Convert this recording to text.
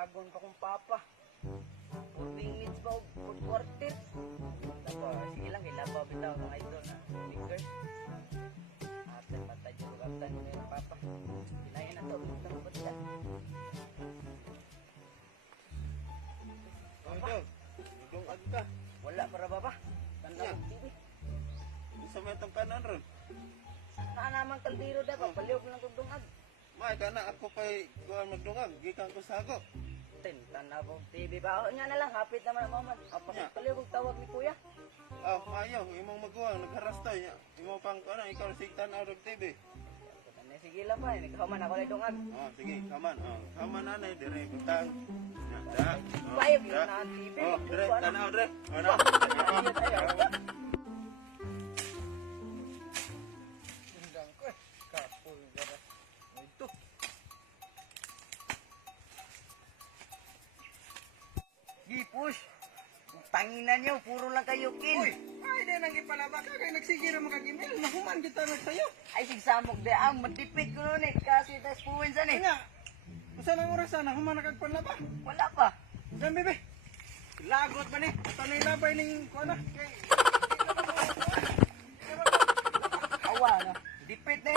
agon pa kong papa. 4 minutes ba o 4 quarter? Tapos, sige lang, ilabaw bitaw mga idol na sneakers. Atan patay yung kaptan nila yung papa. Pinayan na to, utang ba siya? Ito, dudong agka. Wala para ba ba? Tanda Yeah. ng TV. Isa may itong kanan ron. Naa naman kaldero da ba? Paliog lang kong dungag. May kana ako pa'y kuhan magdungag. Gikan ko sa ako. Tanda po TV ba? O, nga na lang, hapit naman ang moment. Yeah. Paliog kong tawag ni kuya. Ayaw, imong magkuhan. Nagharas tayo niya. Imo pang ano, ikaw sigtan out of TV. Sige lang pa, nagkaman ako na dungag. Sige, kaman. Kaman nanay, dire, butang. Da. Bayog yun na ang TV. Dire, tanaw, dire. Ano? Undang ko eh. Kapul gara. Ito. Di push. Tanginan niyo, puro lang kayo kin. Uy, ay din ang ipalaba ka kay nagsige ra makagimil. Nahuman kita nagsayo. Ay sigsamok de ang matipid ko nun eh. Kasi tas puwin sa ni. Kanya. Usa nang oras na human nakagpanlaba. Wala pa. Dan bebe. Lagot ba ni? Tanay labay ning kuana kay Awa na. Dipit na